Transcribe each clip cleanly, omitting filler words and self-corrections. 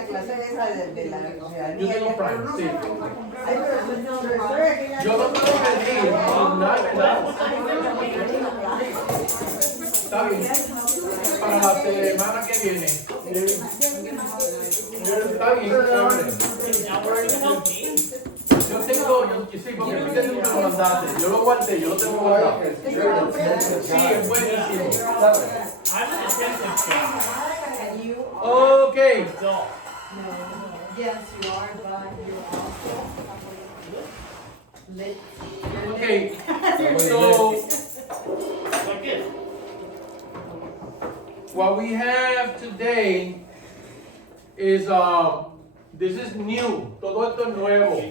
la clase esa de la ciudadanía. Yo tengo Prime, sí. Ay, pero profesor, aquí Yo lo puedo pedir, ¿verdad? Está bien. Para la semana que viene. Está bien, chévere. Yo tengo, yo sí, porque fíjate que me lo mandaste. Yo lo guardé, yo lo tengo guardado. Sí, es buenísimo. Ok. Yes, you are, but you're also lit. Okay. So what we have today is this is new. Todo esto es nuevo.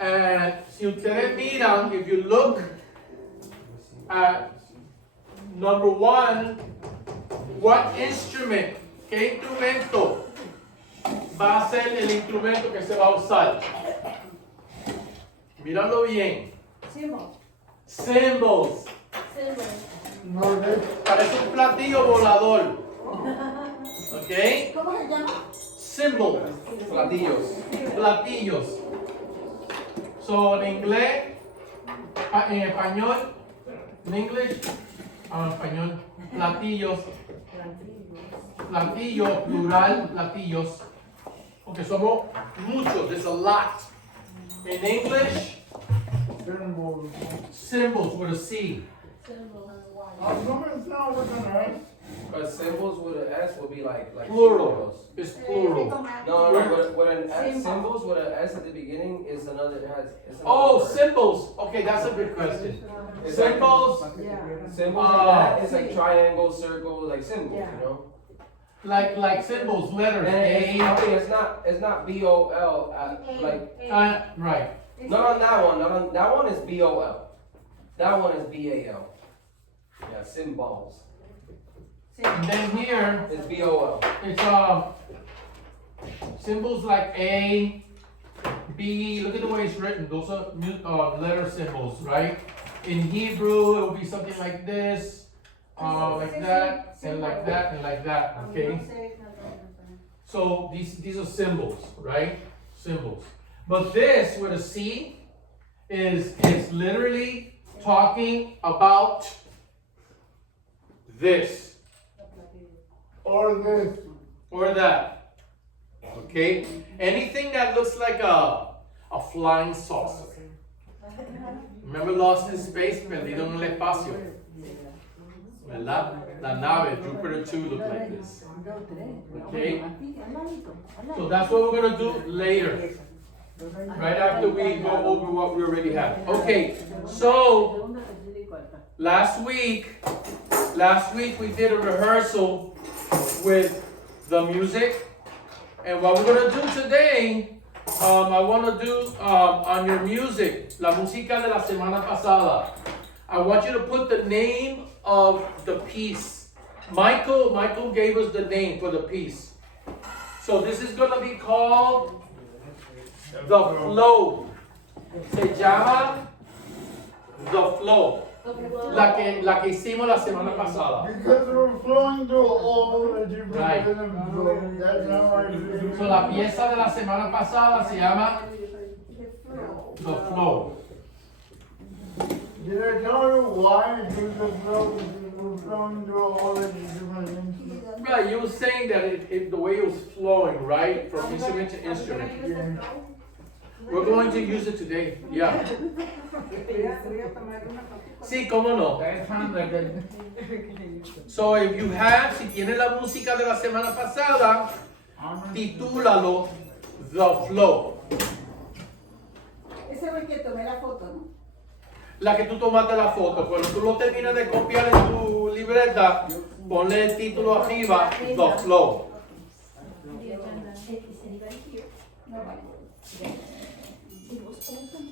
And si ustedes miran, if you look at number one, what instrument, qué instrumento va a ser el instrumento que se va a usar? Míralo bien. Cymbals. Cymbals. Parece un platillo volador. ¿Ok? ¿Cómo se llama? Cymbals. Platillos. So, en inglés, en español, en English, en español, platillos. Platillo, plural, platillos. Porque somos muchos, there's a lot. In English, cymbals with a C. But symbols with an S would be like Plural. symbols. It's plural. No, with an S, symbols with an S at the beginning is another. It's another Oh, word. symbols. Okay, that's a good question. Symbols, Symbols like that is like triangle, circle, like symbols, you know. like symbols, letters. And A. it's not BOL like Right. not on that one. Not on that one is BOL. That one is BAL. Yeah, symbols. And then here, It's BOL. it's symbols like A, B. Look at the way it's written. Those are letter symbols, right? In Hebrew, it will be something like this, like that, and like that, and like that. Okay. So these are symbols, right? Symbols. But this with a C is literally talking about this. Or this. Or that. Okay? Anything that looks like a flying saucer. Remember Lost in Space? Perdido en el espacio. ¿Verdad? La nave, Jupiter 2 looked like this. Okay? So that's what we're going to do later. Right after we go over what we already have. Okay, so last week we did a rehearsal with the music, and what we're gonna do today, I want to do on your music, la música de la semana pasada. I want you to put the name of the piece. Michael gave us the name for the piece. So this is gonna be called The Flow. Se llama The Flow. La que hicimos la semana pasada. Because we're flowing through all the different Right. rhythms. That's how I do. So la pieza de la semana pasada se llama The Flow. Did I tell you why it was the flow? Because we're flowing through all the different instruments. Right, you were saying that the way it was flowing, right, from instrument to instrument. We're going to use it today, yeah. Sí, cómo no. So if you have, si tienes la música de la semana pasada, titúlalo The Flow. Ese fue el que tomé la foto, ¿no? La que tú tomaste la foto, cuando tú lo terminas de copiar en tu libreta, ponle el título arriba, The Flow.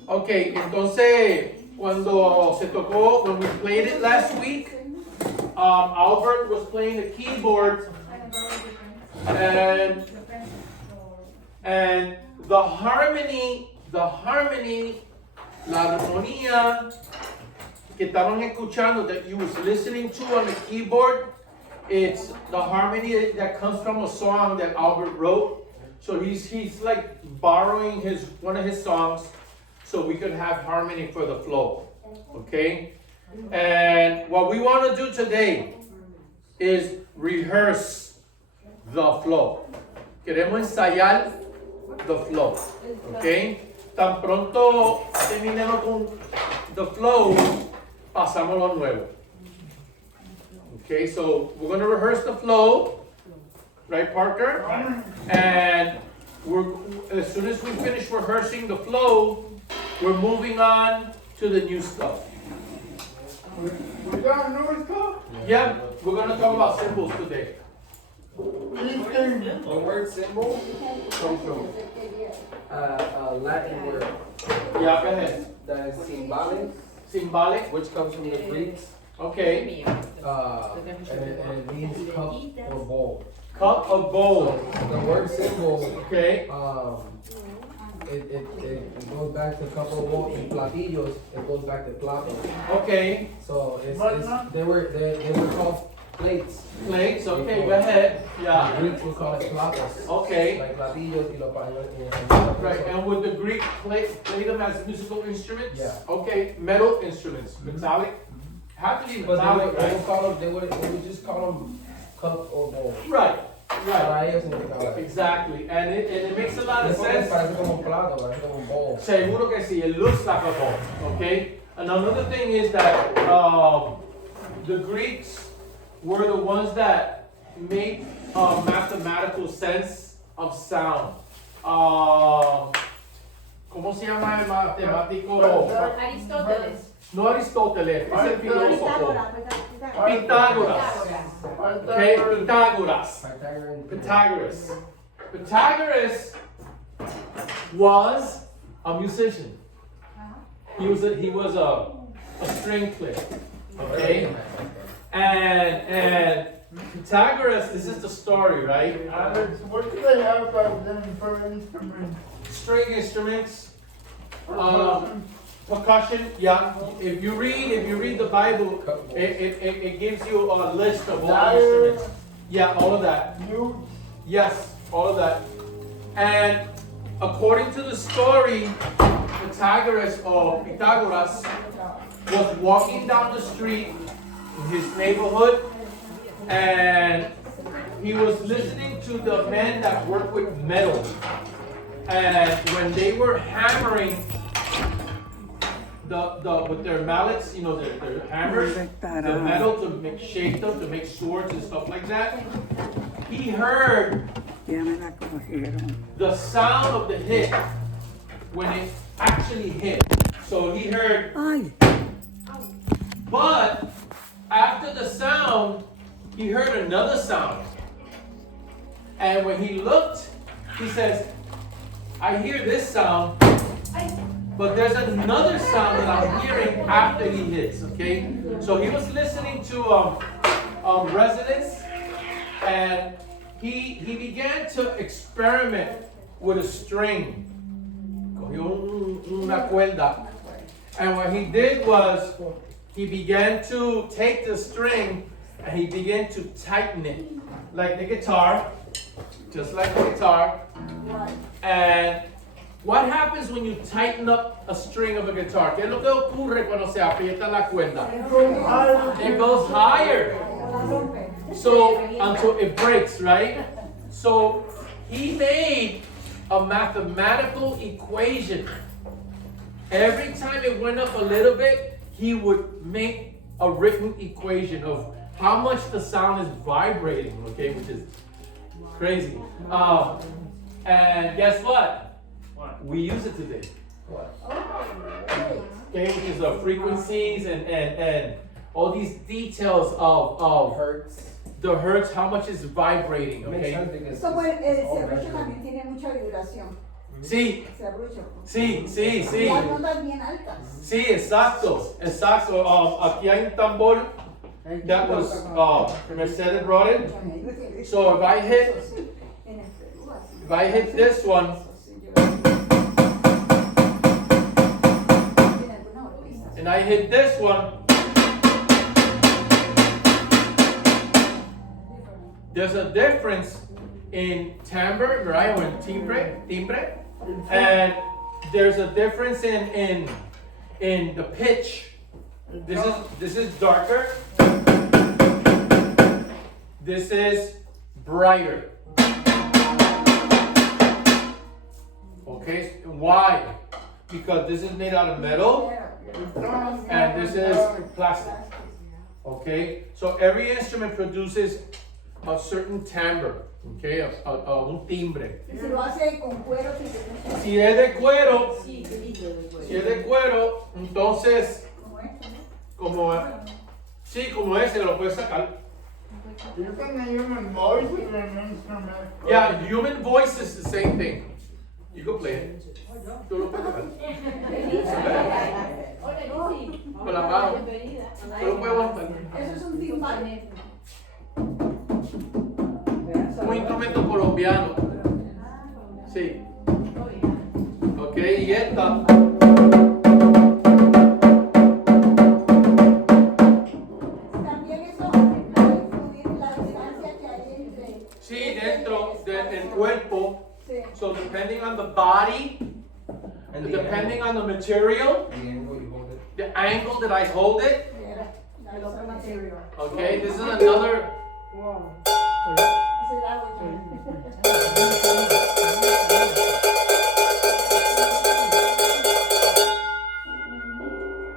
Ok, entonces cuando se tocó, when we played it last week, Albert was playing the keyboard, and the harmony, la armonía que estaban escuchando, that you was listening to on the keyboard, It's the harmony that comes from a song that Albert wrote. So he's like borrowing one of his songs so we could have harmony for the flow. Okay? And what we want to do today is rehearse the flow. Queremos ensayar the flow. Okay? Tan pronto terminemos con the flow, pasamos lo nuevo. Okay, so we're going to rehearse the flow, right, Parker? And as soon as we finish rehearsing the flow, we're moving on to the new stuff. We got new stuff? Yeah, we're going to talk about cymbals today. The word symbol comes from a Latin word Yeah, go ahead. that is symbolic, Symbolic. which comes from the Greeks, Okay. and it means cup or bowl. Cup of bowl. The word symbol, Okay. it goes back to cup of bowl, and platillos, it goes back to plato. Okay. So they were called plates. Plates. Okay, go ahead. The Yeah. Greeks would call it platos. Okay. Like platillos y los Right, and would the Greek play them as musical instruments? Yeah. Okay, metal instruments, metallic. Have to be But metallic, they right? would call them, they would just call them cup or bowl. Right, right. Para ellos significaba eso. Exactly, and it makes a lot of Después sense. parece como un plato, parece como un bowl. Seguro que sí, it looks like a bowl, okay? And another thing is that the Greeks were the ones that made mathematical sense of sound. ¿Cómo se llama el matemático? Aristóteles. No Aristóteles, es el filósofo. Pitágoras. Okay, Pythagoras. Pythagoras. Pythagoras was a musician. He was a string player. Okay, and Pythagoras. This is the story, right? Alex, what do they have back then for instruments? String instruments, percussion. Yeah. If you read the Bible, it gives you a list of all the instruments. Yeah, all of that. Mute. Yes, all of that. And according to the story, Pythagoras was walking down the street in his neighborhood, and he was listening to the men that work with metal. And when they were hammering with their mallets, you know, their hammers, the metal to make shape them, to make swords and stuff like that, he heard the sound of the hit when it actually hit. So he heard, but after the sound, he heard another sound. And when he looked, he says, I hear this sound, but there's another sound that I'm hearing after he hits, okay? So he was listening to resonance, and he began to experiment with a string. Cogió una cuerda. And what he did was, he began to take the string and he began to tighten it, like the guitar, just like the guitar. And what happens when you tighten up a string of a guitar? ¿Qué es lo que ocurre cuando se aprieta la cuerda? It goes higher. So until it breaks, right? So he made a mathematical equation. Every time it went up a little bit, he would make a written equation of how much the sound is vibrating, okay, which is crazy. And guess what? We use it today. Okay, which is the frequencies and all these details of Hertz. the hertz, how much is vibrating, Makes okay? sense because Como el it's all serrucho measured. también tiene mucha vibración. Sí, Serrucho. sí, sí, Y sí. las notas bien altas. Sí, exacto, exacto. Aquí hay un tambor that was Mercedes brought in. So if I hit this one, and I hit this one, there's a difference in timbre, right, or in timbre, and there's a difference in the pitch. This is darker. This is brighter. Okay, why? Because this is made out of metal and this is plastic. Okay, so every instrument produces a certain timbre. Okay, un timbre. Si lo hace con cuero, Si es de cuero, entonces como sí, como ese lo puedes sacar. You can human voice is an instrument. Yeah, human voice is the same thing. You can play it. Tú lo puedes tocar. Con la mano. Tú lo puedes aguantar. eso es un timbal. Un instrumento colombiano. Sí. Ok, y esta. También eso va a influir la distancia que hay entre. Sí, dentro del cuerpo. Sí. So depending on the body and depending on the material, the angle that I hold it. El otro material. Okay, this is another. Ese es algo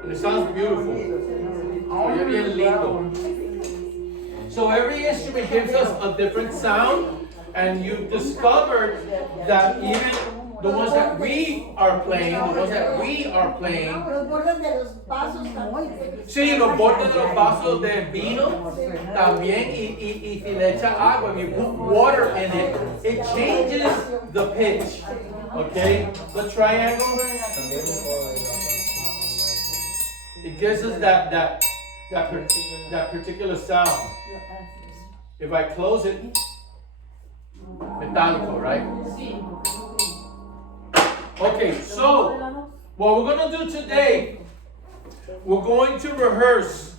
And it sounds beautiful. Oye, bien lindo. So every instrument gives us a different sound, and you discovered that even the ones that we are playing, Los bordes de los vasos también. sí, los bordes de los vasos de vino también, y si le echa agua, if you put water in it, it changes the pitch. Okay, the triangle, it gives us that particular sound. If I close it, metálico, right? Okay, so what we're going to do today, we're going to rehearse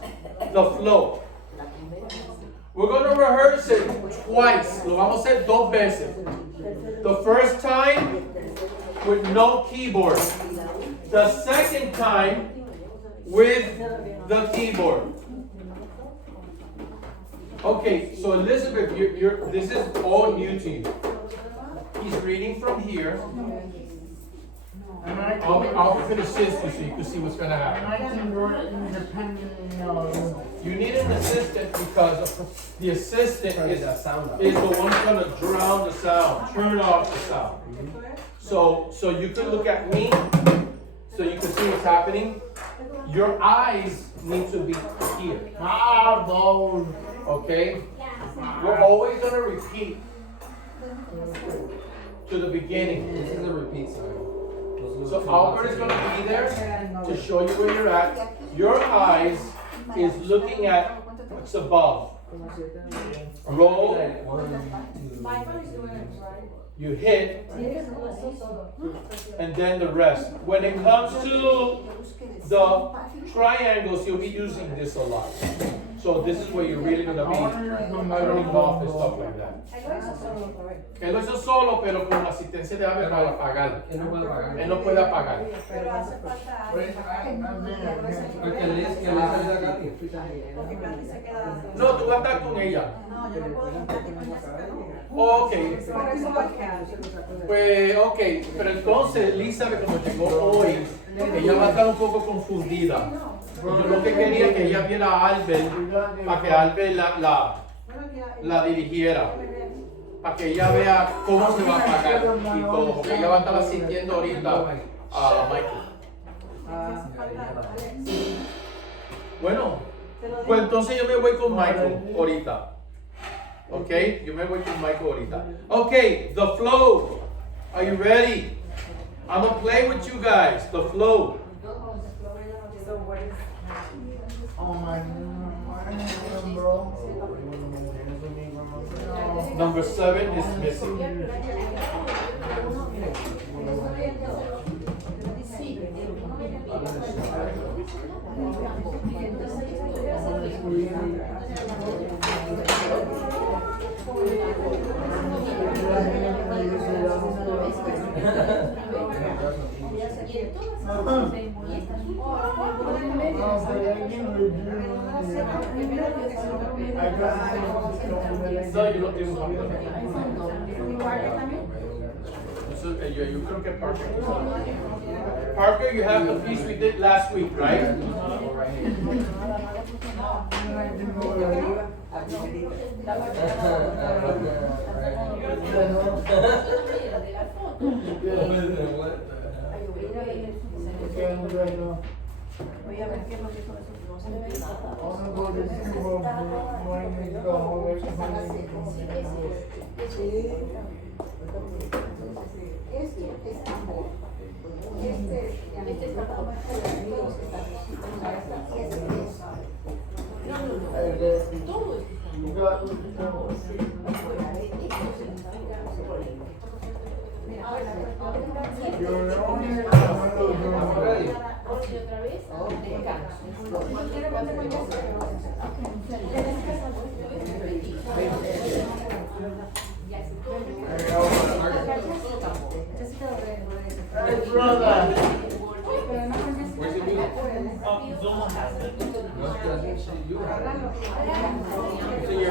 the flow. We're going to rehearse it twice. Lo vamos a hacer dos veces. The first time with no keyboard. The second time with the keyboard. Okay, so Elizabeth, this is all new to you. He's reading from here. I'll finish this so you can see what's going to happen. I can do it independently of. You need an assistant because the assistant is the one who's going to drown the sound, turn off the sound. So you can look at me so you can see what's happening. Your eyes need to be here. Balls. Okay? We're always going to repeat to the beginning. This is a repeat sign. So Albert is going to be there to show you where you're at. Your eyes is looking at what's above. Roll. You hit. And then the rest. When it comes to the triangles, you'll be using this a lot. So this is where you're really going to be turning off and stuff like that. Él lo hizo solo, pero con la asistencia de Albert para apagar. Él no puede pagar. Él no puede apagar. Porque Liz ayuda a Katy. No, tú vas a estar con ella. Ok. Pues, ok. Pero entonces, Lisa, como llegó hoy, ella va a estar un poco confundida. Yo lo que quería es que ella viera a Albert, para que Albert la dirigiera. Para que ella vea cómo se va a apagar y todo. Porque ella va a estar asistiendo ahorita a Michael. Bueno, pues entonces yo me voy con Michael ahorita. Ok, yo me voy con Michael ahorita. Ok, the flow. Are you ready? I'm gonna play with you guys. The flow. Oh my bro. Number 7 is missing. No, yo no tengo un papel. Yo creo que Parker. Parker, you have the piece we did last week, right? Hey, brother. Where's the music?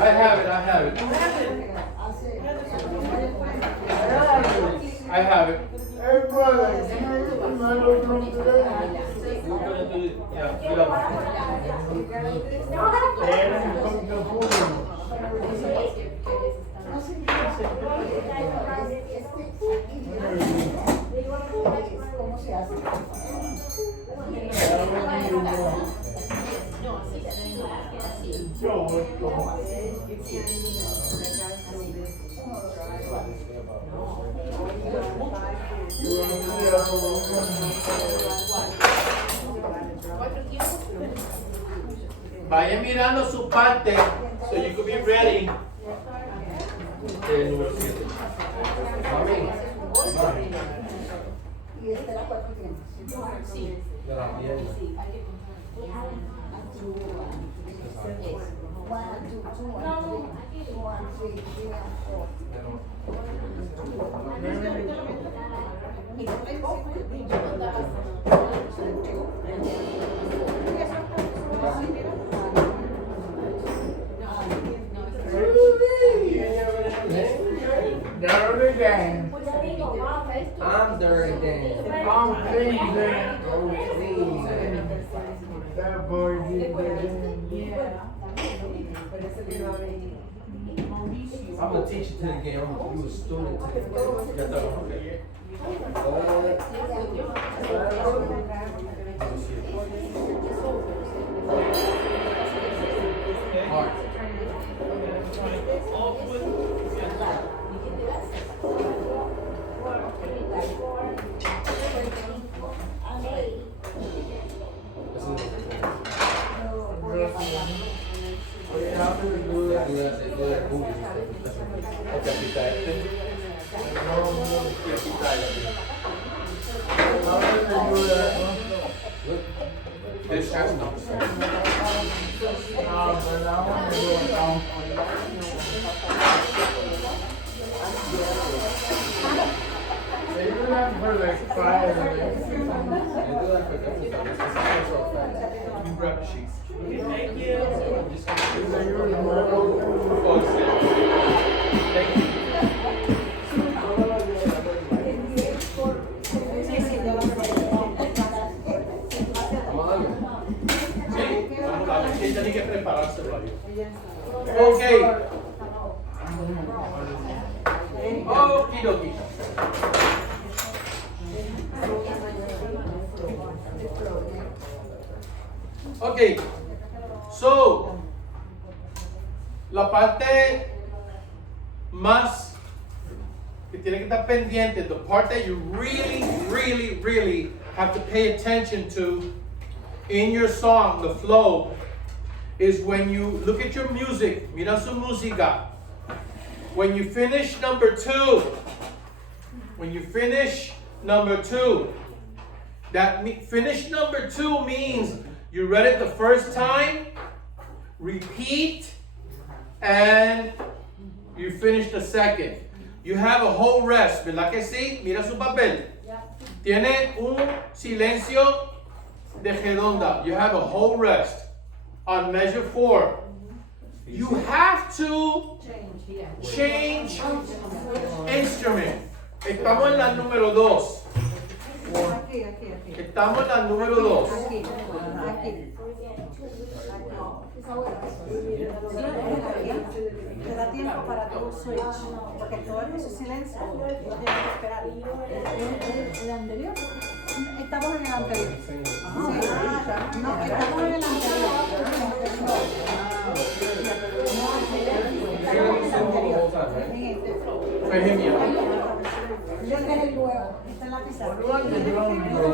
I have it. I have it. Hey, brother, can I get the medal from today? We're gonna do it. Yeah, we love And come to food. ¿Cómo se hace? Vayan mirando su parte, so you could be ready. Número 7. Y esta la cuatro tiempos. De la pierna. Dirty Dan. I'm dirty Dan. I'm clean Dan. Oh, clean. That boy did that. I'm a teacher to the game. You a student to the game. Heart. This has no You grab the sheets. Thank you. Thank you. Tiene que prepararse para Ok. Okidoki. Ok. So, la parte más que tiene que estar pendiente, the part that you really have to pay attention to in your song, the flow, is when you look at your music, mira su música. When you finish number 2, finish number 2 means you read it the first time, repeat, and You finished the second. You have a whole rest, ¿verdad que sí? Mira su papel. Tiene un silencio de redonda. You have a whole rest on measure 4. You have to change instrument. Estamos en la número 2. Aquí. Estamos en la número 2. Aquí. Te da tiempo para tu switch, porque todo es silencio, no tienes que esperar. ¿El anterior? Estamos en el anterior. Sí. No, estamos en el anterior. Fue genial. Este es el nuevo, está en la pizarra. Ese es el nuevo.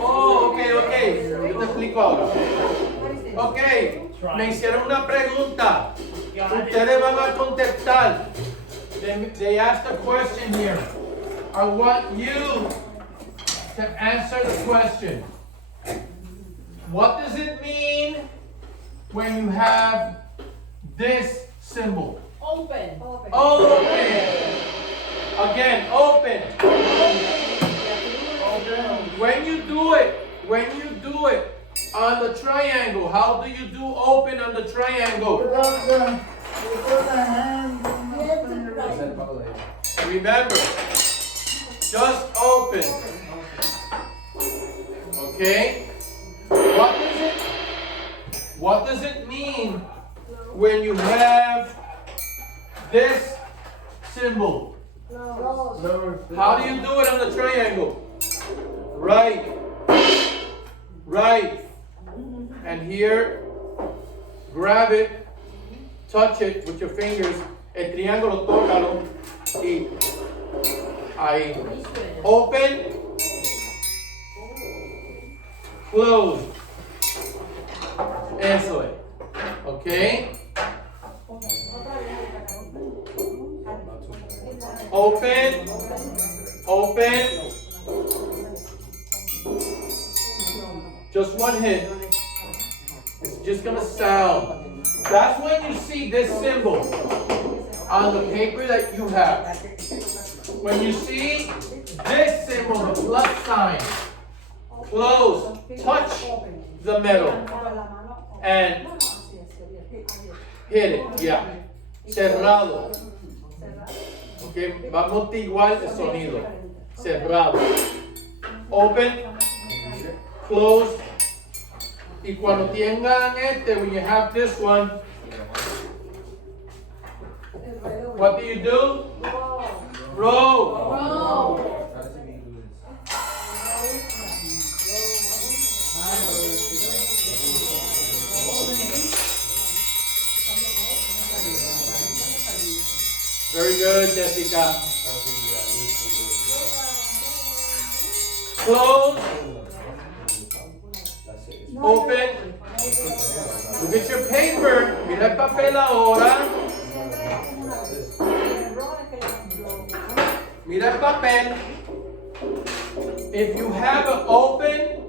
Oh, ok. Yo te explico ahora. Ok, me hicieron una pregunta. Ustedes van a contestar. They asked a question here. I want you to answer the question. What does it mean when you have this symbol? Open. Open. Again, open. When you do it on the triangle, how do you do open on the triangle? You put the hand on the finger. Remember, just open. Okay? What does it mean when you have this symbol? How do you do it on the triangle? Right. And here, grab it, touch it with your fingers. El triángulo, tócalo. Y ahí. Open. Close. Eso es. Okay. Open. Just one hit. It's just gonna sound. That's when you see this symbol on the paper that you have. When you see this symbol, the plus sign, close, touch the metal, and hit it, yeah. Cerrado. Okay, va a amortiguar el sonido. Cerrado. Open, close. Y cuando tengan when you have this one, what do you do? Roll. Very good, Jessica. Close. Open. Look at your paper. Mira el papel ahora. Mira el papel. If you have an open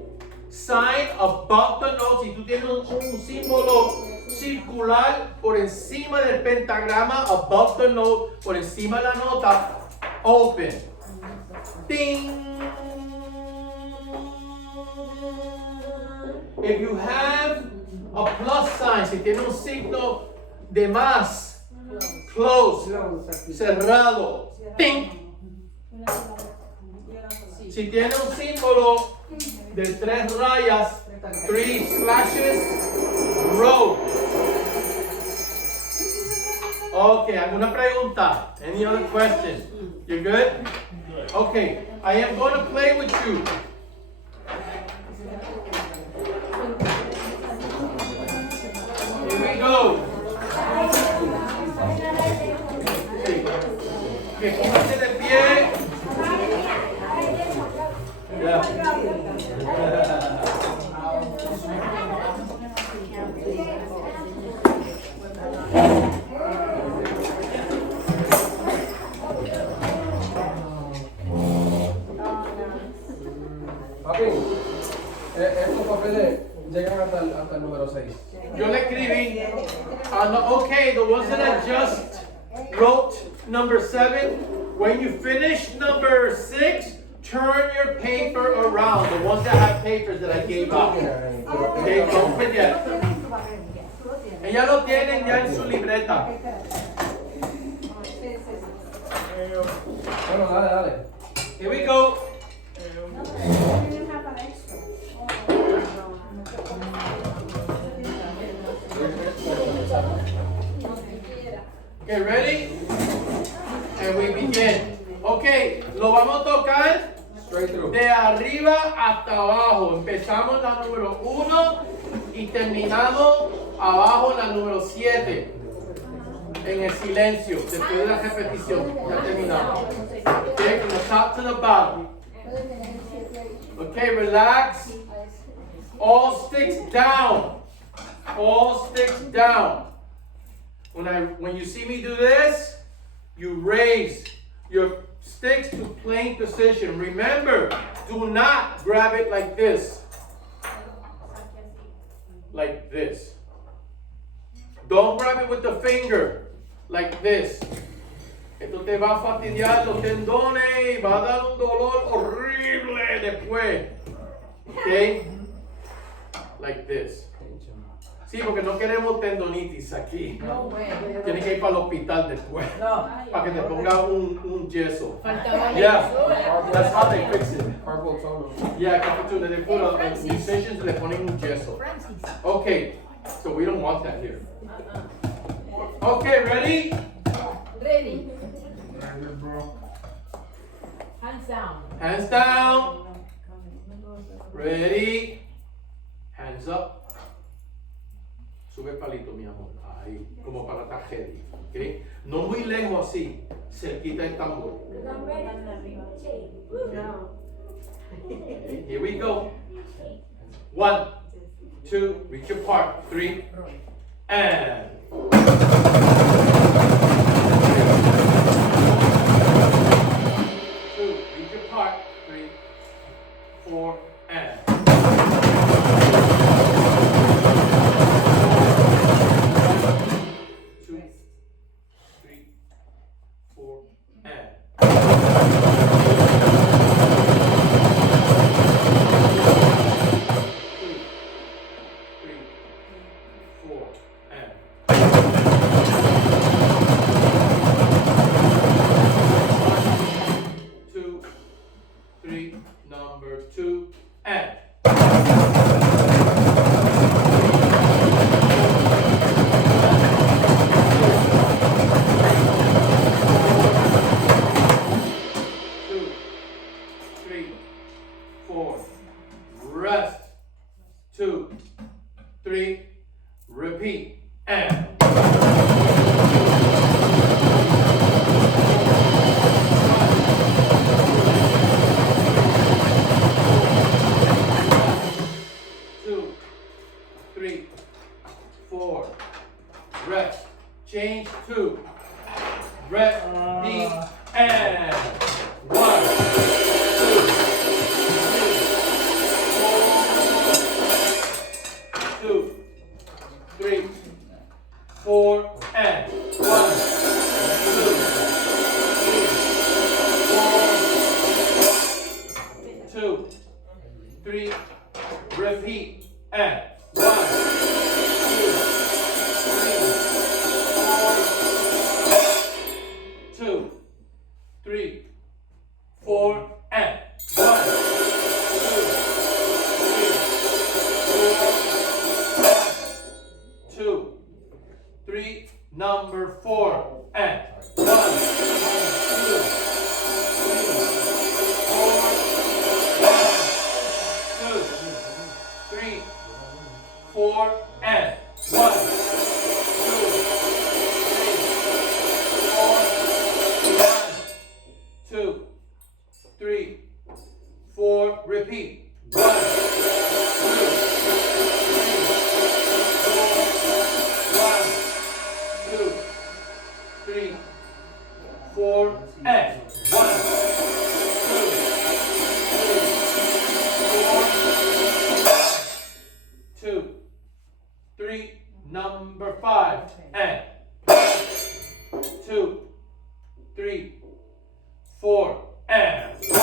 sign above the note, si tú tienes un símbolo circular por encima del pentagrama, above the note, por encima de la nota, open. Ding. If you have a plus sign, si tiene un signo de más, close, cerrado, ding. Si tiene un símbolo de 3 rayas, 3 slashes, roll. Okay, ¿alguna pregunta? Any other question? You good? Okay, I am going to play with you. Here we go. Que póngase de pie. Yeah. No, okay, the ones that I just wrote number 7. When you finish number 6, turn your paper around. The ones that have papers that I gave out. Okay, don't forget. Ella lo tienen ya en su libreta. Bueno, dale, dale. Here we go. Okay, ready? And we begin. Okay, lo vamos a tocar Straight through. de arriba hasta abajo. Empezamos la número 1 y terminamos abajo en la número 7. En el silencio, después de la repetición. Ya terminamos. Okay, from the top to the bottom. Okay, relax. All sticks down. All sticks down. When you see me do this, you raise your sticks to playing position. Remember, do not grab it like this. Like this. Don't grab it with the finger. Like this. Esto te va a fastidiar los tendones y va a dar un dolor horrible después. Okay? Like this. Sí, porque no queremos tendonitis aquí. No, güey. Tienes que ir para el hospital después. No. Para que te ponga un yeso. Faltaba Yeah, eso. that's how they fix it. Carpal tunnel. Yeah, capitula, they put a musicians le ponen un yeso. Francis. Okay, so we don't want that here. Okay, ready? Ready. Ready, bro. Hands down. Hands down. Ready? Hands up. Sube el palito, mi amor. Ahí, como para estar ready. Okay? No muy lejos así. Cerquita del tambor. Okay, here we go. 1, 2, reach apart. 3, and. 2, reach apart. 3, 4, and. 2, 3, 4, and. 2, 3, 4, and. 2, 3, number 2, and. 2, 3, 4, rest. 2, 3, repeat, and. 2, 3, 4, rest. Change 2, rest, deep, and 1, 2, 3, 4, and 1, 2, 3, repeat, and 1, 2, 3, 4, and 1, 2, 3, number 4, and 1, 2, 3, 4, and 1, 2, 3, 4, repeat. 1, 2, 3, 4, and 1, 2, 3, number 5. and 1, 2, 3, 4, and 1,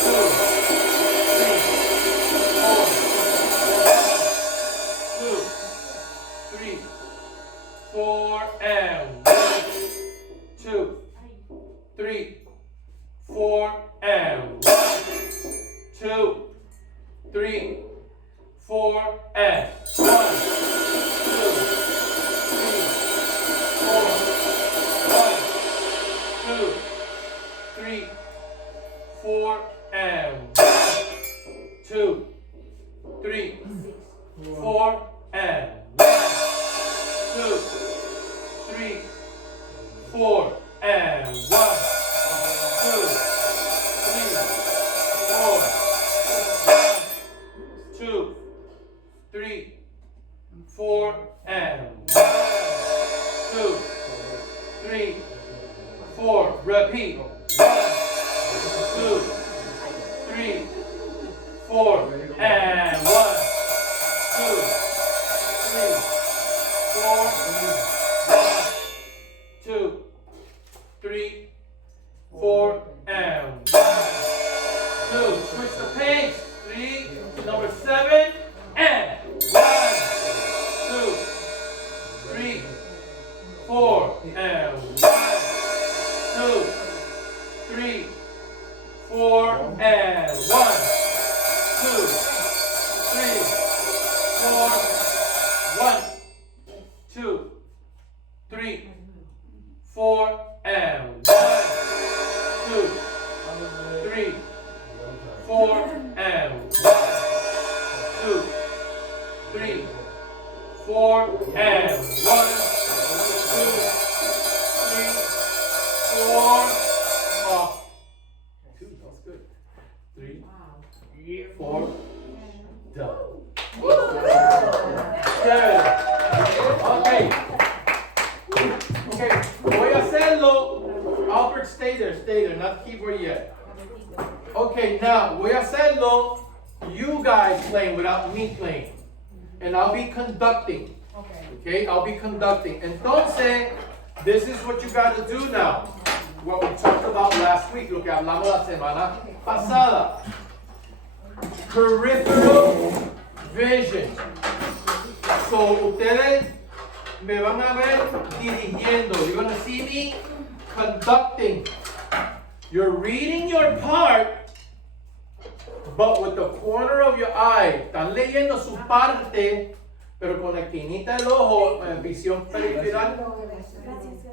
2, 3, 4, 2, 3, 4, and 1, 2, 3, 4, and 1, 2, 3, 4, and 1, 2, 3, 4, and 2, 3, 4, and 2, 3, 4, and 1, 2, 3, 4, and 2, 3, 4, and 2, 3, 4. Repeat. 1, 2, 3, 4, and 1, 2, 3, 4, 1, 2, 3, 4, and 1, 2. Switch the pace. 3 to number 7, and 1, 2, 3, 4, and 1, 2, 3, 4, and 1, 2, 3, 4, 1, 2, 3, 4, and 1, 2, 3, 4, and 1, 2, 3, 4, and 1, 2, 3, 4. Off. 2, that's good. 3, 4. Done. Good. Okay. Okay. Voy a hacerlo. Albert, stay there. Not keyboard yet. Okay, now voy a hacerlo. You guys playing without me playing. And I'll be conducting. Okay, I'll be conducting. Entonces, this is what you got to do now. What we talked about last week, lo que hablamos la semana pasada. Peripheral vision. So, ustedes me van a ver dirigiendo. You're going to see me conducting. You're reading your part, but with the corner of your eye. Están leyendo su parte, pero con la esquinita del ojo, visión periférica,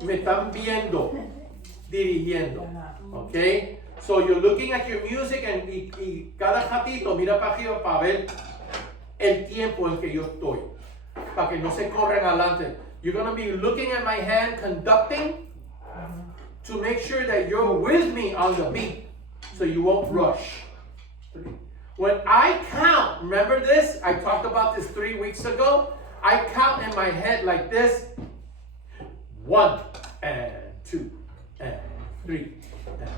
me están viendo, dirigiendo. Okay? So you're looking at your music and y cada ratito mira para arriba para ver el tiempo en que yo estoy. Para que no se corran adelante. You're going to be looking at my hand conducting to make sure that you're with me on the beat so you won't rush. When I count, remember this? I talked about this 3 weeks ago. I count in my head like this. 1 and 2 and 3 and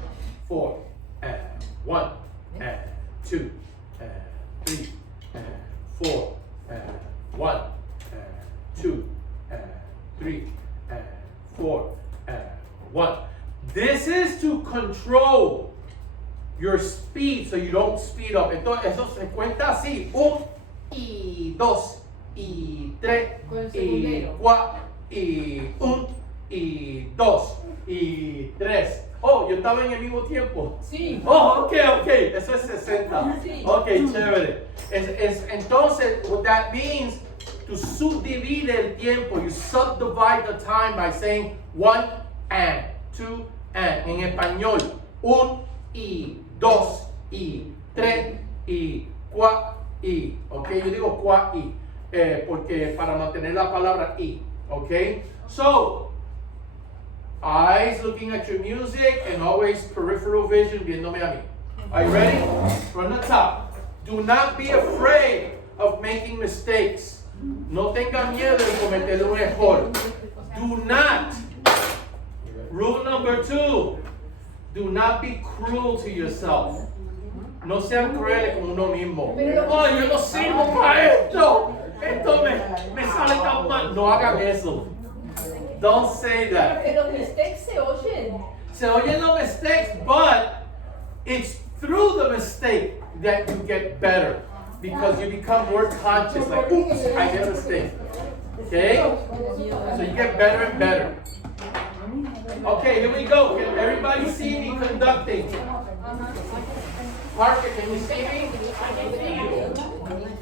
4 and 1 and 2 and 3 and 4 and 1 and 2 and 3 and 4 and 1. This is to control your speed so you don't speed up. Entonces, eso se cuenta así. 1 y 2 y 3 y 4 y 1 y 2 y 3. Oh, yo estaba en el mismo tiempo. Sí. Oh, ok. Eso es 60. Sí. Ok, chévere. Entonces, what that means, to subdivide el tiempo, you subdivide the time by saying 1 and 2 and. En español, 1 y 2 y 3 y 4 y. Ok, yo digo 4 y. Porque para mantener la palabra y. Ok, so. Eyes looking at your music and always peripheral vision viéndome a mí. Are you ready? From the top. Do not be afraid of making mistakes. No tenga miedo de cometer un error. Do not. Rule number 2. Do not be cruel to yourself. No sean crueles con uno mismo. Oh, yo no sirvo para esto. Esto me sale tan mal. No hagan eso. Don't say that. Pero mistakes se oyen. Se oyen los mistakes, but it's through the mistake that you get better. Because you become more conscious, like, oops, I made a mistake. Okay? So you get better and better. Okay, here we go. Can everybody see me conducting? Parker, can you see me?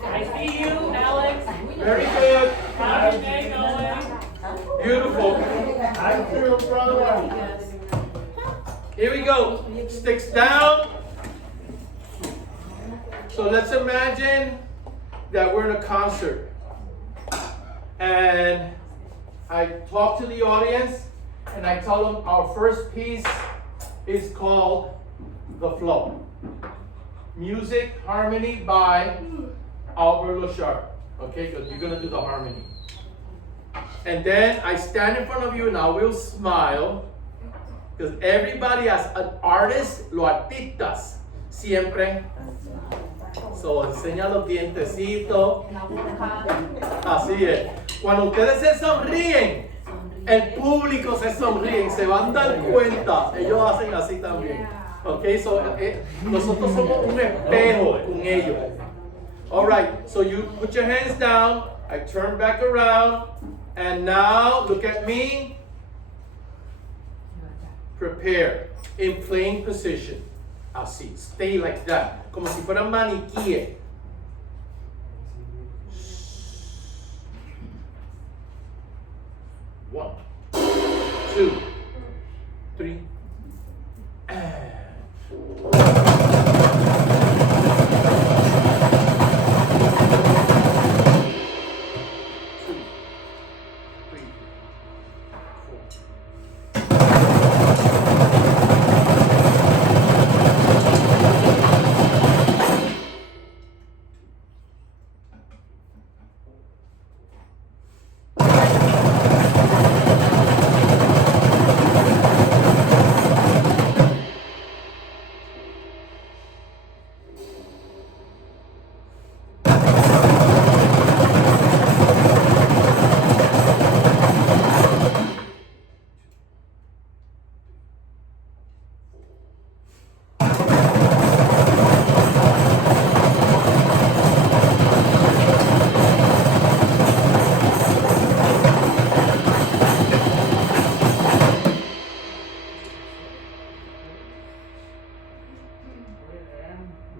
I see you, Alex. Very good. How's your day going? Beautiful. I feel brother. Here we go. Sticks down. So let's imagine that we're in a concert. And I talk to the audience and I tell them our first piece is called The Flow. Music, harmony by Albert Lochard. Okay, because you're going to do the harmony. And then I stand in front of you and I will smile. Because everybody, as an artist, los artistas, siempre. So, enseña los dientecitos. Así es. Cuando ustedes se sonríen, el público se sonríe, se van a dar cuenta. Ellos hacen así también. Ok, so, nosotros somos un espejo con ellos. Alright, so you put your hands down. I turn back around. And now, look at me. Prepare in playing position. Así, stay like that. Como si fueran maniquíes. One, 2, 3, and.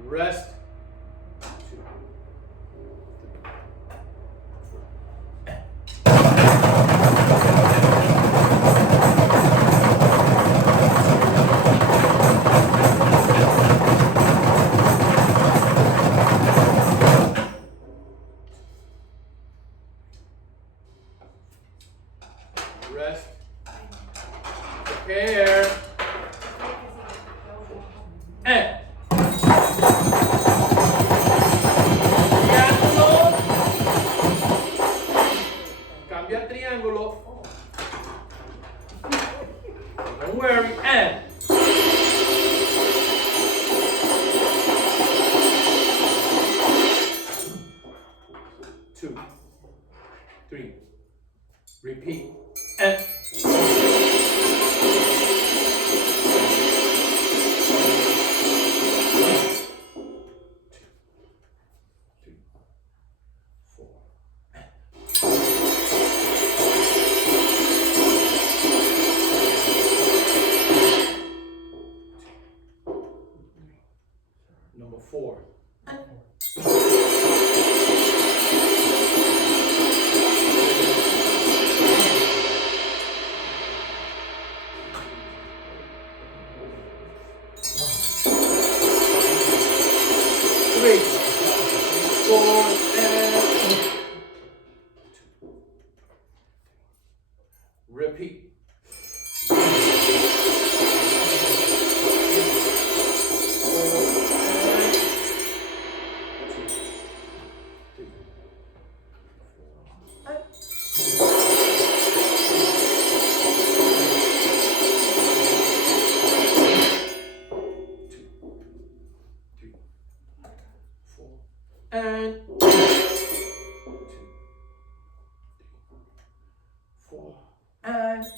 Rest. Rest. Prepare. And. Cambia triángulo. Don't worry. And. 2, 3. Repeat. And. 4. Three, 4, and repeat. And 2, 3, 4, and and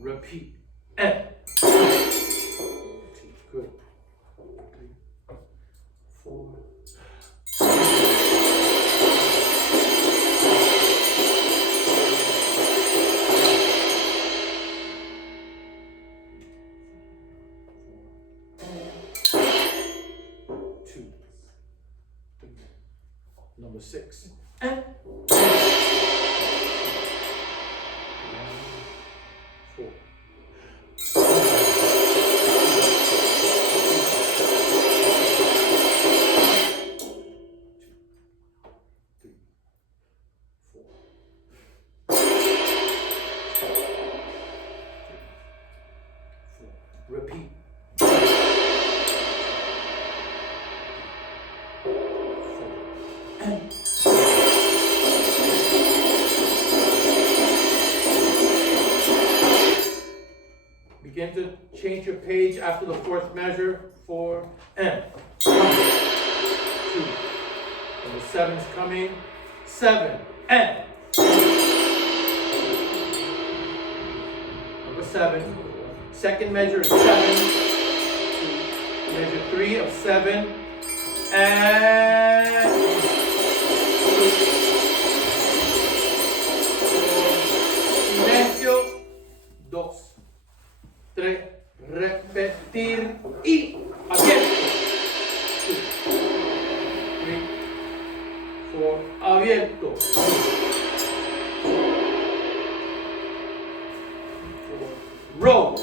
Repeat. And. Good. 3, 4. Number 6. And 4. Repeat. Begin to change your page after the 4th measure. 4 and 1, 2. Number 7 is coming. 7 and. Number 7. Second measure is 7. Measure 3 of 7 and 2. Silencio. 2, 3. Repetir y abierto. 2, 3, 4. Abierto. 4. Roll. 4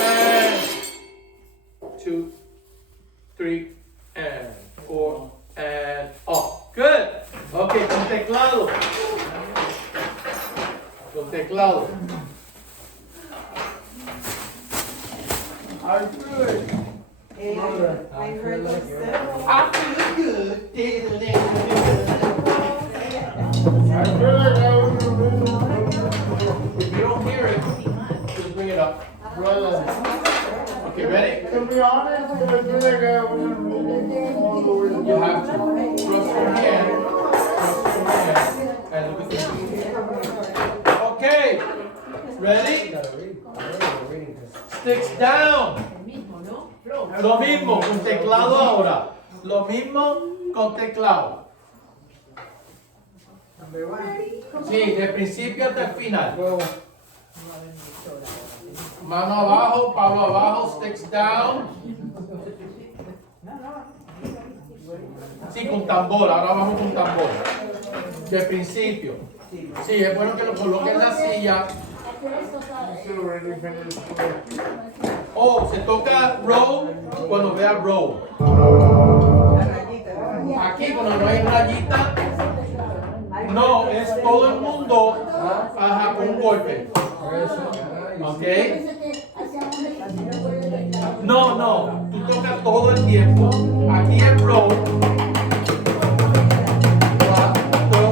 and 2, 3 and 4 and off. Good. Okay, con teclado. Con teclado. I feel it. I heard those several. I feel good. I feel like I was If you don't hear it, just bring it up. brother. Okay, ready? To be honest, I feel like I wasn't reading all the way. You have to trust your hand. Trust your hand. And look at this. Okay. Ready? Sticks down. Lo mismo con teclado ahora. Lo mismo con teclado. Sí, de principio hasta el final. Mano abajo, palo abajo, sticks down. Sí, con tambor, ahora vamos con tambor. De principio. Sí, es bueno que lo coloquen en la silla. Still ready for this. O se toca roll cuando vea roll. La rayita, ¿verdad? Aquí cuando no hay rayita, no, es todo el mundo ajá, con un golpe. ¿Ok? No, tú tocas todo el tiempo. Aquí es roll. 4,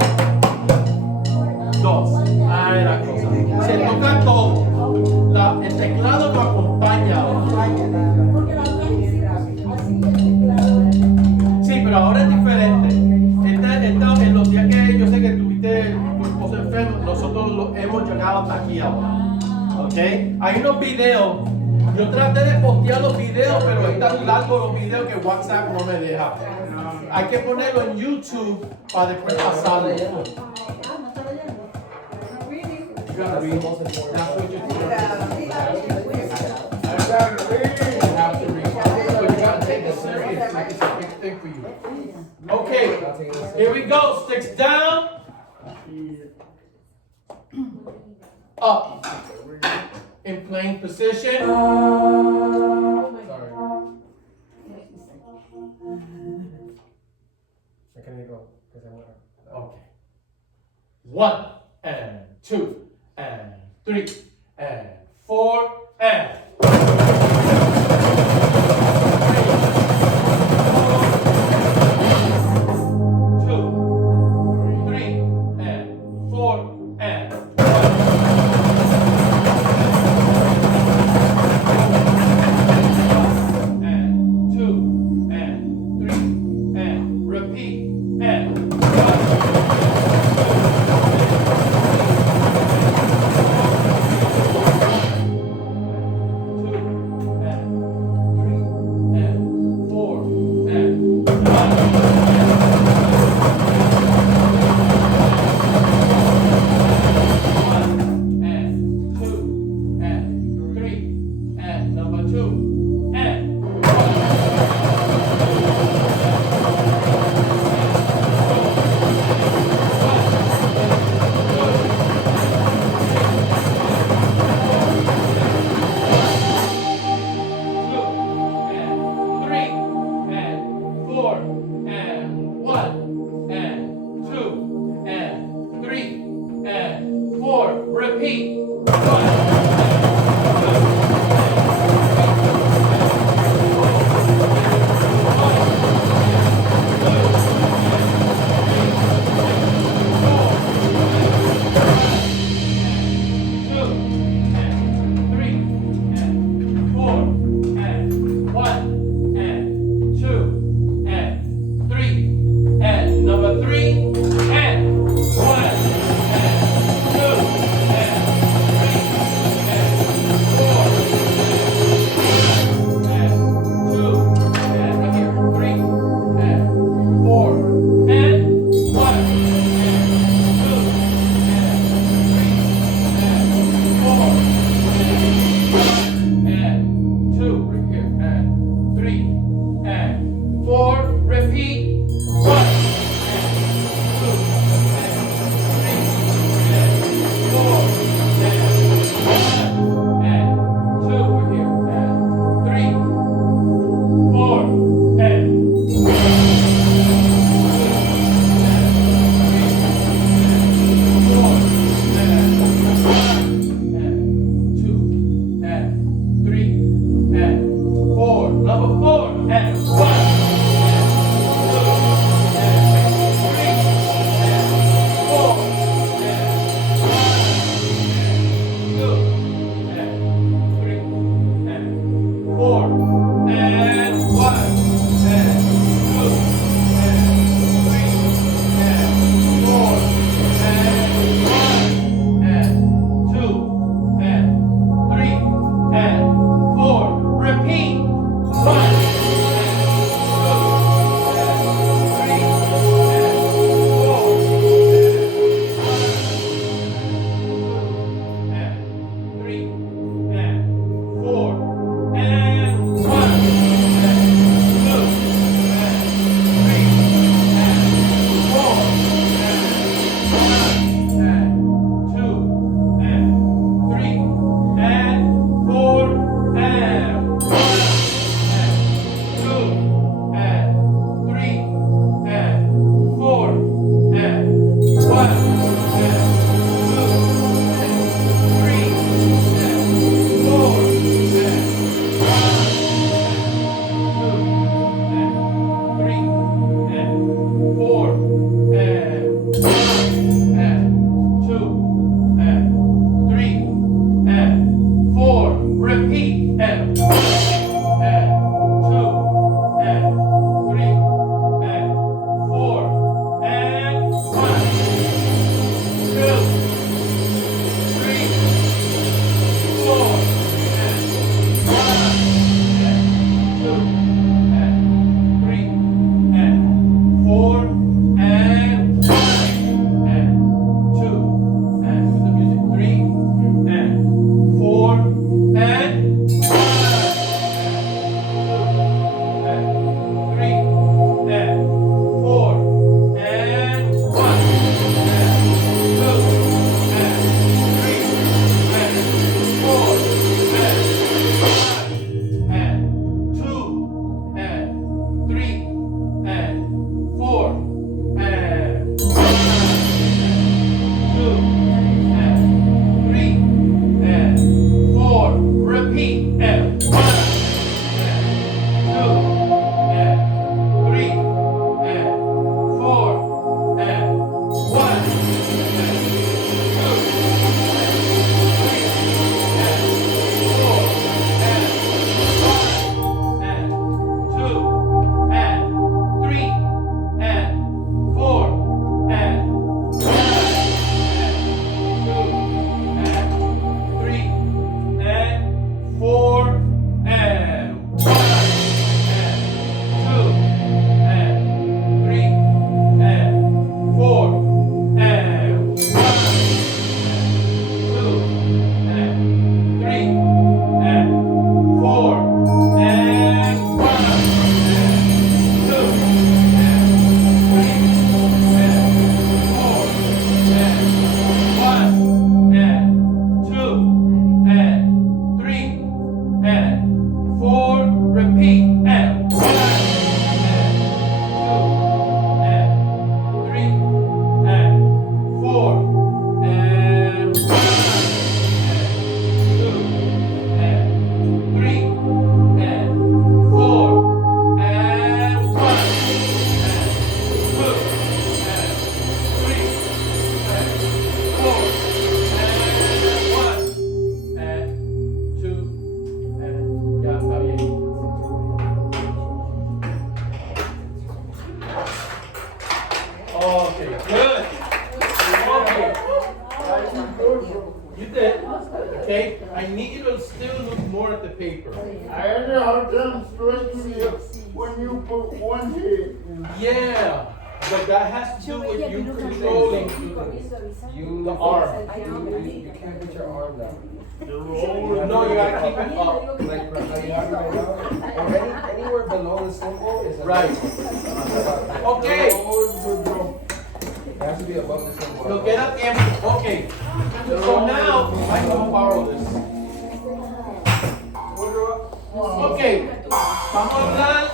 2. Ahí la cosa. Se toca todo. El teclado lo acompaña. Sí, pero ahora es diferente. En los días que yo sé que tuviste tu esposo enfermo, nosotros hemos llegado hasta aquí ahora. ¿Ok? Hay unos videos. Yo traté de postear los videos, pero es tan largo los videos que WhatsApp no me deja. Hay que ponerlo en YouTube para después pasarlo. You gotta read. That's what you're doing. I got it reading. You have to read. But you gotta take it serious. Like it's a big thing for you. Okay, here we go. Sticks down. Up. In plank position. Sorry. Okay. 1 and 2 and 3 and 4 and 2. paper. I had a hard time stretching it when you put one head. Yeah, but that has to do with you controlling the arm. You can't get your arm down. No, you gotta keep it up. Like how you have it right now. Or anywhere below the cymbal is a Right. Okay. It has to be above the cymbal. Lo queda tiempo. Okay. So now, I'm gonna borrow this. Okay. Vamos a hablar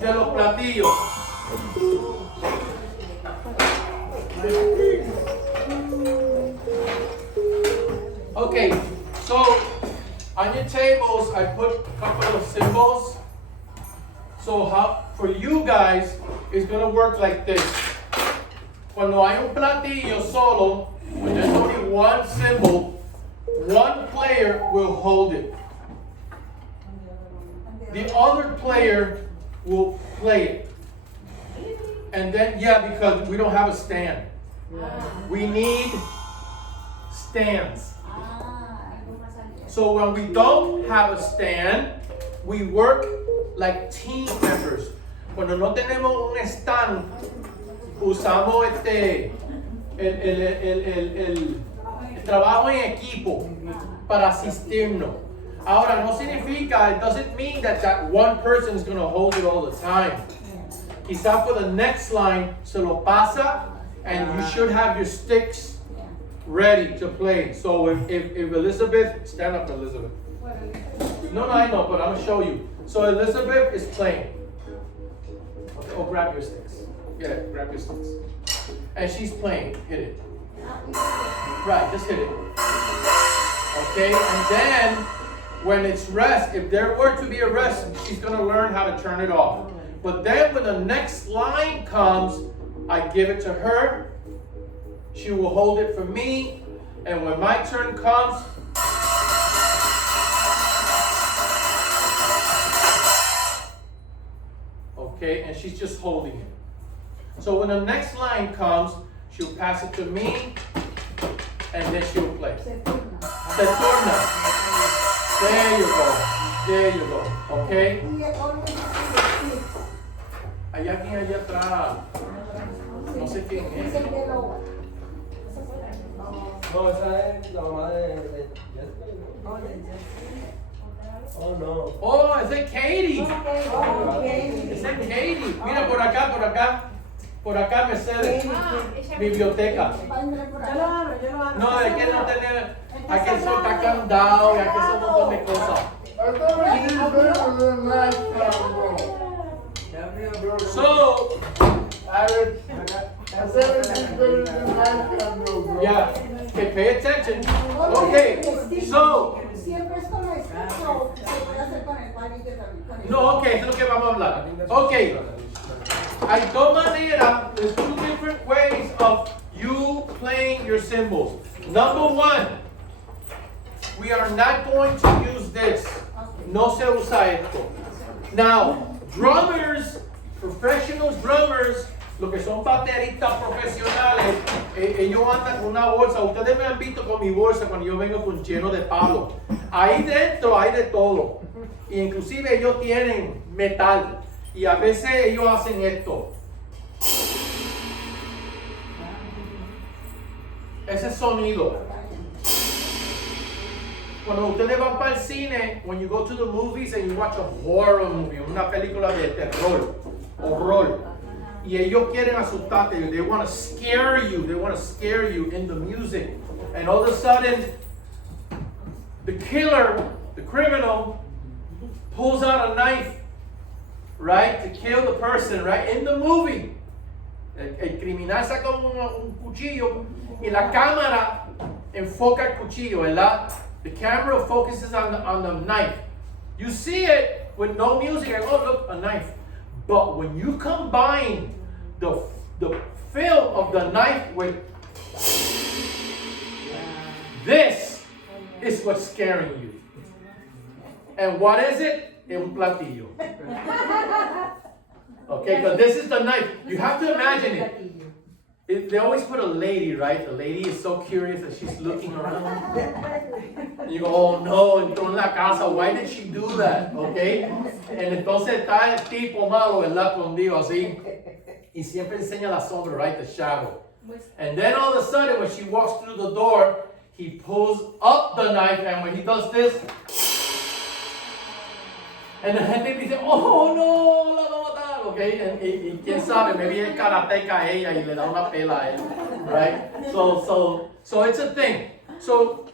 de los platillos. Okay, so on your tables, I put a couple of cymbals. So how, for you guys, it's gonna work like this. Cuando hay un platillo solo, when there's only one cymbal, one player will hold it. The other player will play it. And then, yeah, because we don't have a stand. We need stands. So when we don't have a stand, we work like team members. Cuando no tenemos un stand, usamos el trabajo en equipo para asistirnos. Ahora, no significa, it doesn't mean that one person is going to hold it all the time. Quizá for the next line, se lo pasa, and you should have your sticks ready to play. So if Elizabeth, stand up, Elizabeth. No, I know, but I'm going to show you. So Elizabeth is playing. Okay, oh, grab your sticks. Get it, grab your sticks. And she's playing, hit it. Right, just hit it. Okay, and then when it's rest, if there were to be a rest, she's going to learn how to turn it off. But then when the next line comes, I give it to her. She will hold it for me. And when my turn comes, okay, and she's just holding it. So when the next line comes, she'll pass it to me, and then she'll play. Se torna. There you go. There you go. Okay? Hay alguien allá atrás. No sé quién es. No, esa es la mamá de Oh no. Oh, ese es Katie. Ese es Katie. Mira por acá, por acá. Por acá, Mercedes. Biblioteca. Yo lo abro. No, es que no tener. Aquí eso está candado y aquí son un montón de cosas. I thought it was better than last time, bro. So, I said it was better than last time, bro. yeah, okay, pay attention. Okay, so, no, okay, eso es lo que vamos a hablar. Okay, hay dos maneras, there's two different ways of you playing your cymbals. Number one, we are not going to use this. No se usa esto. Now, drummers, professional drummers, los que son bateristas profesionales, ellos andan con una bolsa. Ustedes me han visto con mi bolsa cuando yo vengo con lleno de palos. Ahí dentro hay de todo. Y inclusive ellos tienen metal. Y a veces ellos hacen esto. Ese sonido. Cuando ustedes van para el cine, when you go to the movies and you watch a horror movie, una película de terror, horror, y ellos quieren asustarte, they want to scare you in the music, and all of a sudden, the killer, the criminal, pulls out a knife, right, to kill the person, right, in the movie. El criminal saca un cuchillo y la cámara enfoca el cuchillo, ¿verdad? The camera focuses on the knife. You see it with no music, and oh look, a knife. But when you combine the film of the knife with this is what's scaring you. And what is it? Un platillo. Okay, because this is the knife. You have to imagine it. They always put a lady, right? The lady is so curious that she's looking around. And you go, oh no, entró en la casa, why did she do that? Okay? And entonces está el tipo malo, ¿verdad? Conmigo así. Y siempre enseña la sombra, right? The shadow. And then all of a sudden, when she walks through the door, he pulls up the knife, and when he does this, and the gente dice, oh no, la va a matar, okay? Y quién sabe, maybe el karateca a ella y le da una pela a él, right? So it's a thing. So,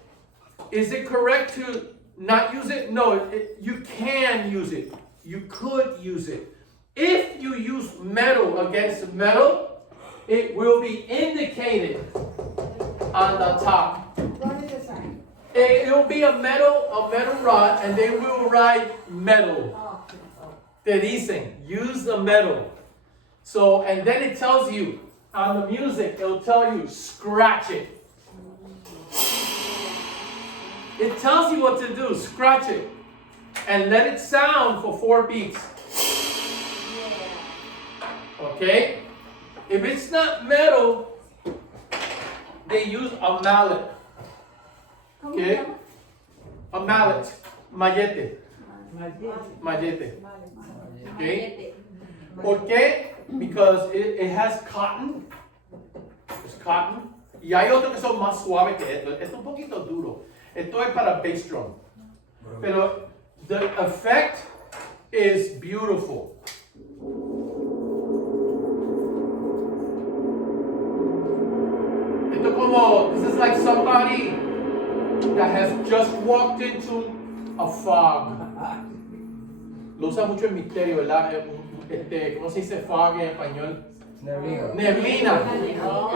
is it correct to not use it? No, you can use it. You could use it. If you use metal against metal, it will be indicated on the top. It will be a metal rod, and they will write metal. Te dicen, use the metal. So, and then it tells you, on the music, it'll tell you, scratch it. It tells you what to do, scratch it. And let it sound for 4 beats. Okay? If it's not metal, they use a mallet. Okay? A mallet. Mallete. Mallete. Okay? ¿Por qué? Because it has cotton. It's cotton. Y hay otros que son más suaves que esto. Esto es un poquito duro. Esto es para bass drum. Pero the effect is beautiful. Esto como, this is like somebody that has just walked into a fog. Lo usa mucho en misterio, ¿verdad? ¿Cómo se dice fog en español? Neblina. Neblina.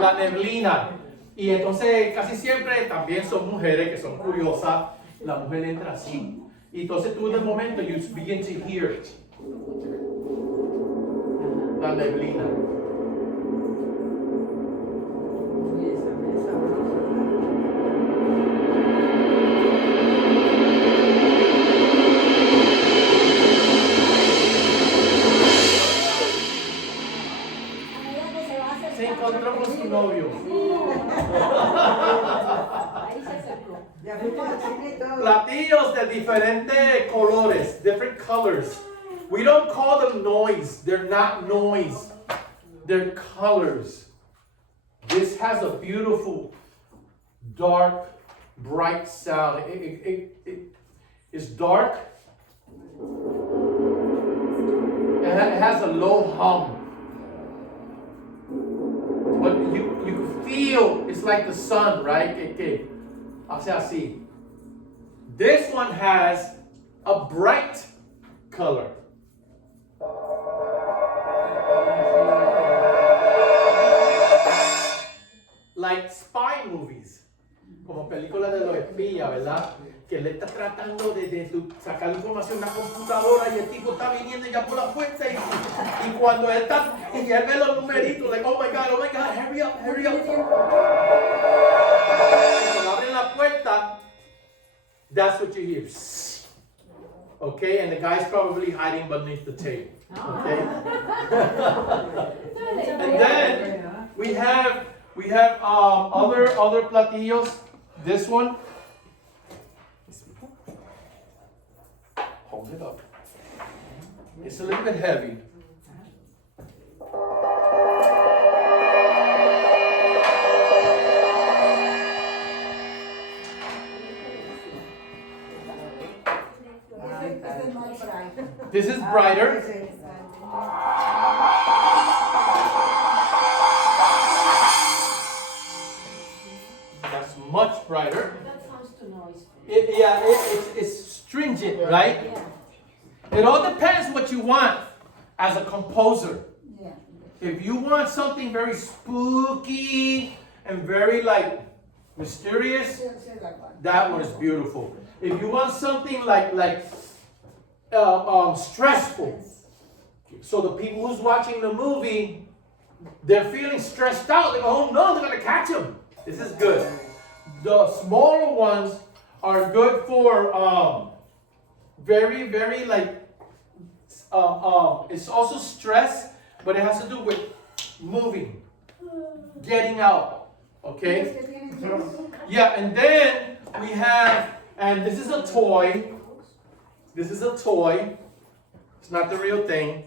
La neblina. Y entonces casi siempre también son mujeres que son curiosas. La mujer entra así. Y entonces tú de momento you begin to hear it. La neblina. Se encontró con su novio. Platillos de diferentes colores, different colors. We don't call them noise. They're not noise. They're colors. This has a beautiful, dark, bright sound. It's dark. It has a low hum. But you feel it's like the sun, right? Que hace así. This one has a bright color. Like spy movies. Como películas de los espías, ¿verdad? Que le está tratando de sacar información a una computadora y el tipo está viniendo ya por la puerta y cuando él está, y él ve los numeritos, like, oh my God, hurry up. Cuando abren la puerta, that's what you hear. Okay, and the guy's probably hiding beneath the table. Okay? And then we have other platillos. This one. Hold it up. It's a little bit heavy. This is brighter. That's much brighter. That sounds too noisy. It's stringent, right? Yeah. It all depends what you want as a composer. Yeah. If you want something very spooky and very like mysterious, that one is beautiful. If you want something like stressful, so the people who's watching the movie, they're feeling stressed out. They go, oh no, they're gonna catch him. This is good. The smaller ones are good for very, very like it's also stress, but it has to do with moving. getting out. Okay? Yeah, and then we have, and this is a toy. This is a toy. It's not the real thing.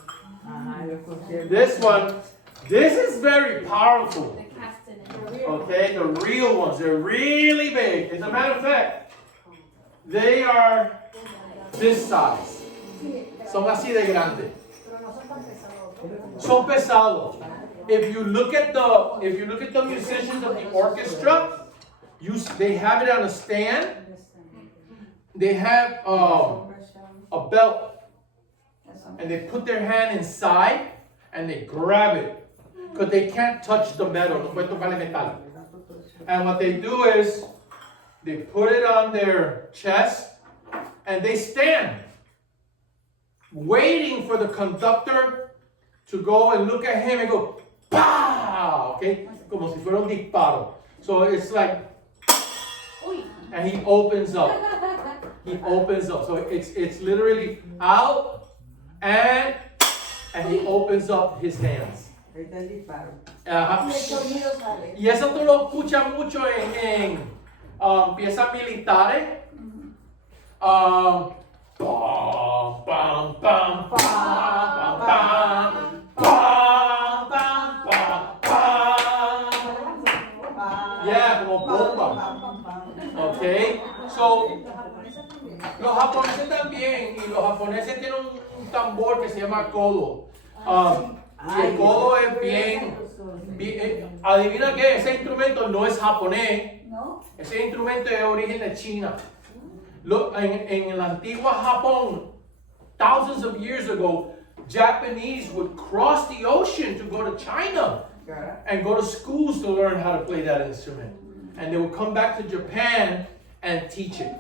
This one, this is very powerful. Okay, the real ones, they're really big. As a matter of fact, they are this size. Son así de grande. Son pesados. If you look at the musicians of the orchestra, they have it on a stand. They have a belt, and they put their hand inside and they grab it because they can't touch the metal. No pueden tocar el metal. And what they do is they put it on their chest and they stand, waiting for the conductor to go and look at him and go, pow! Okay, como si fuera un disparo. So it's like, and he opens up. He opens up. So it's literally out and he opens up his hands. Y eso tú lo escuchas mucho en piezas militares. Bam, bam, bam, bam, bam, bam, bam, bam, bam, bam. Yeah, como bomba. Okay, so los japoneses también, y los japoneses tienen un tambor que se llama kodo. Y el kodo es bien, adivina qué, ese instrumento no es japonés, ese instrumento es de origen de China. En el antiguo Japón, thousands of years ago, Japanese would cross the ocean to go to China and go to schools to learn how to play that instrument. And they would come back to Japan and teach it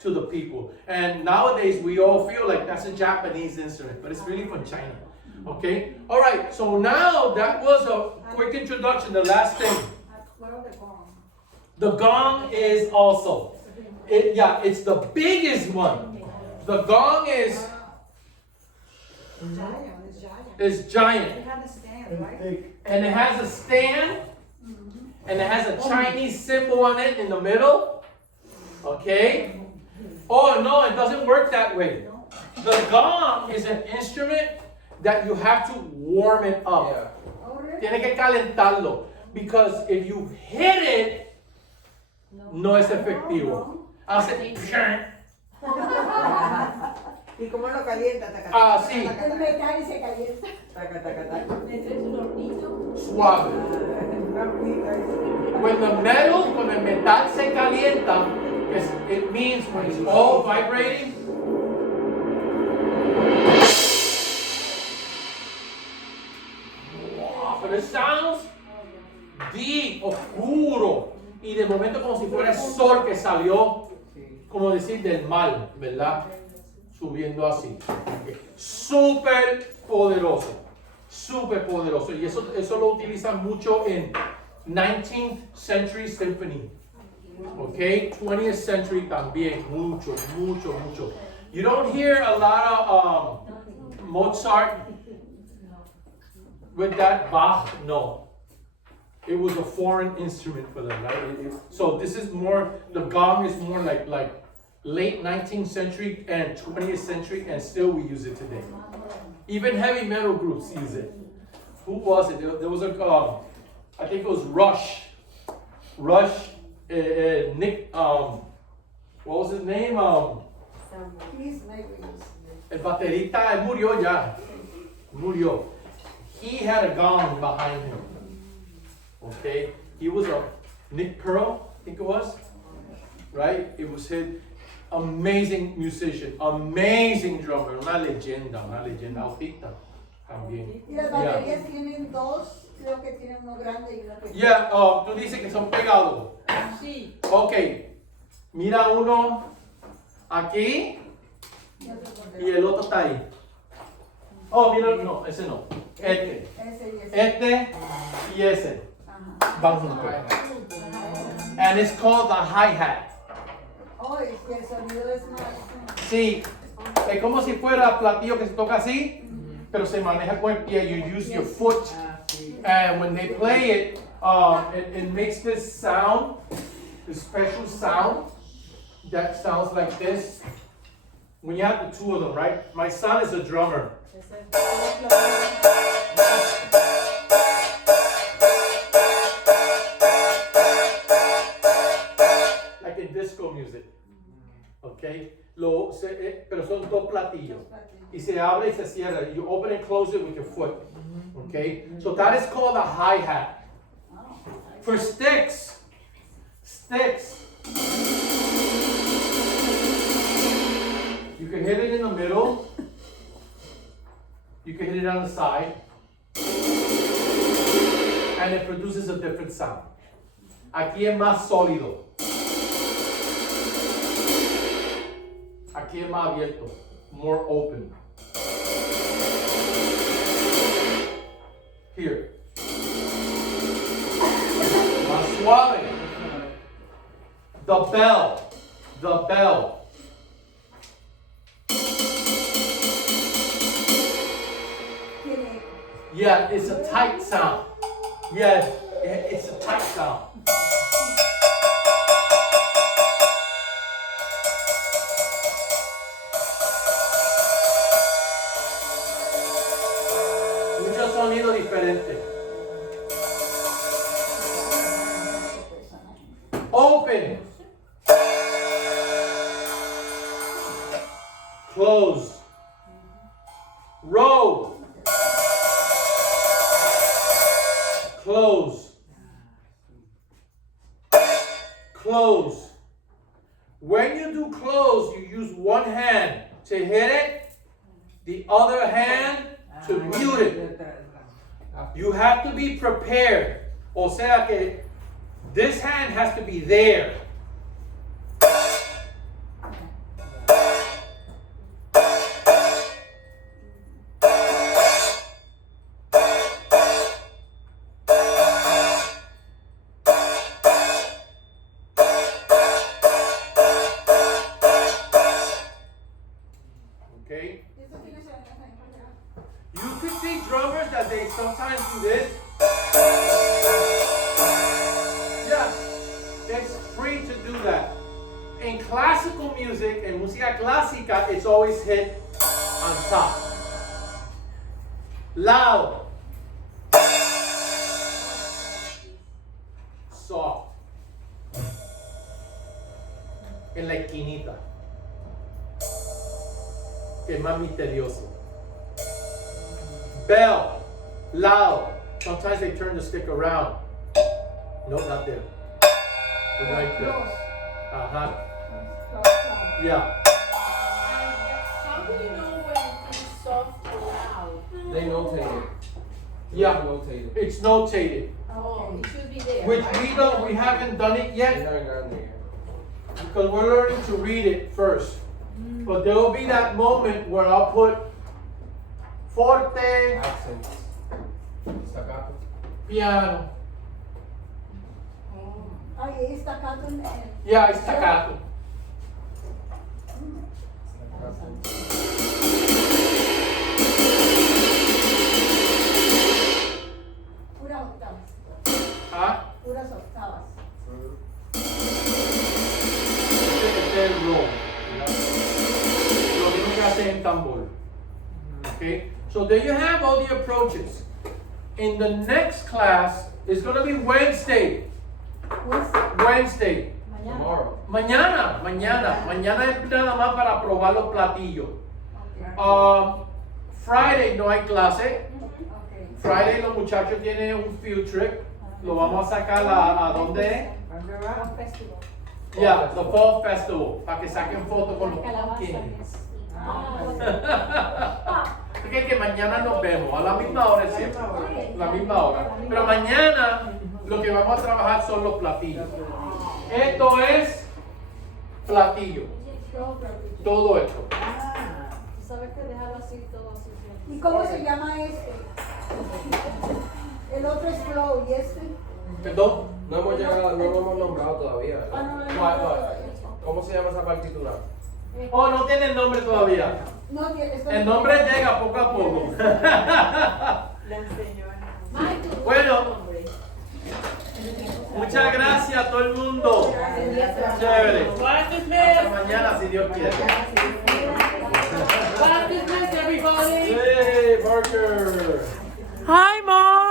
to the people. And nowadays we all feel like that's a Japanese instrument, but it's really from China. Okay? All right, so now that was a quick introduction. The last thing. The gong is also, it's the biggest one. The gong is giant. And it has a stand, and it has a Chinese symbol on it in the middle. Okay? Oh no, it doesn't work that way. The gong is an instrument that you have to warm it up. Tiene que calentarlo. Because if you hit it, no es efectivo. Hace ¿Y cómo lo calienta? así, El metal se calienta. suave. When el metal se calienta, it means when it's all vibrating, but it sounds deep, oscuro, y de momento como si fuera el sol que salió, como decir, del mal, ¿verdad? Subiendo así. Súper poderoso, y eso lo utilizan mucho en 19th century symphony. Okay, 20th century también, mucho. You don't hear a lot of Mozart with that. Bach, no. It was a foreign instrument for them, right? So this is more, the gong is more like late 19th century and 20th century, and still we use it today. Even heavy metal groups use it. Who was it? There was a, I think it was Rush. Nick, what was his name? El baterista, él murió ya. Murió. He had a gong behind him. Okay? He was a Nick Pearl, I think it was. Right? It was his amazing musician, amazing drummer, una leyenda autista también. Y las baterías tienen dos. Creo que tiene uno grande y uno pequeño. Yeah, tú dices que son pegados. Sí. Ok, mira uno aquí y el otro está ahí. Oh, mira, no, ese no. Este y ese van juntos. And it's called the hi-hat. Oh, y el sonido es más. Sí, es como si fuera platillo que se toca así, pero se maneja con el pie. You use your foot And when they play it, it makes this sound, this special sound that sounds like this. When you have the two of them, right? My son is a drummer. Like in disco music. Okay? Pero son dos platillos. Y se abre y se cierra. You open and close it with your foot. Okay? So that is called a hi-hat. For sticks. You can hit it in the middle. You can hit it on the side. And it produces a different sound. Aquí es más sólido. Aquí es más abierto. More open. Here. Más suave. The bell. Yeah, it's a tight sound. Yeah, it's a tight sound. Mucho sonido diferente. Open. Close. Roll. Close. Close. When you do close, you use one hand to hit it, the other hand to mute it. You have to be prepared. O sea que this hand has to be there. Okay? You could see drummers that they sometimes do this. Yeah, it's free to do that. In classical music, in música clásica, it's always hit on top. Loud. Soft. En la esquinita. Que es más misterioso. Bell, loud. Sometimes they turn the stick around. No, not there. We're right there. Uh-huh. Yeah. How do you know when it's soft or loud? They notate it. Yeah. Notate it. It's notated. Oh, it should be there. Which we haven't done it They yet haven't gotten there yet. because we're learning to read it first. But there will be that moment where I'll put forte, Accents. Staccato. piano. Ay, staccato en Yeah, it's staccato. puras octavas. ¿Ah? Puras octavas. Este es el roll. Lo mismo que hace en tambor. Okay? So there you have all the approaches. In the next class, it's going to be Wednesday. Wednesday. Tomorrow. Mañana es nada más para probar los platillos. Friday no hay clase. Friday los muchachos tienen un field trip. Lo vamos a sacar a dónde? Festival. Yeah, the Fall Festival. Para que saquen fotos con los pumpkins. Así que mañana nos vemos a la misma hora siempre. La misma hora. Pero mañana lo que vamos a trabajar son los platillos. Esto es platillo. Todo esto. ¿Sabes que dejarlo así, todo así? ¿Y cómo se llama este? El otro es flow y este. Perdón. No hemos llegado, no lo hemos nombrado todavía. ¿verdad? No lo he ¿Cuál? nombrado. ¿Cómo se llama esa partitura? Oh, no tiene el nombre todavía. No tiene. El nombre llega poco a poco. La enseñó. Michael, Bueno, muchas gracias a todo el mundo. Chévere. Class Hasta dismissed. mañana si Dios quiere. Class dismissed, everybody. Hey, Parker. Hi, Mom.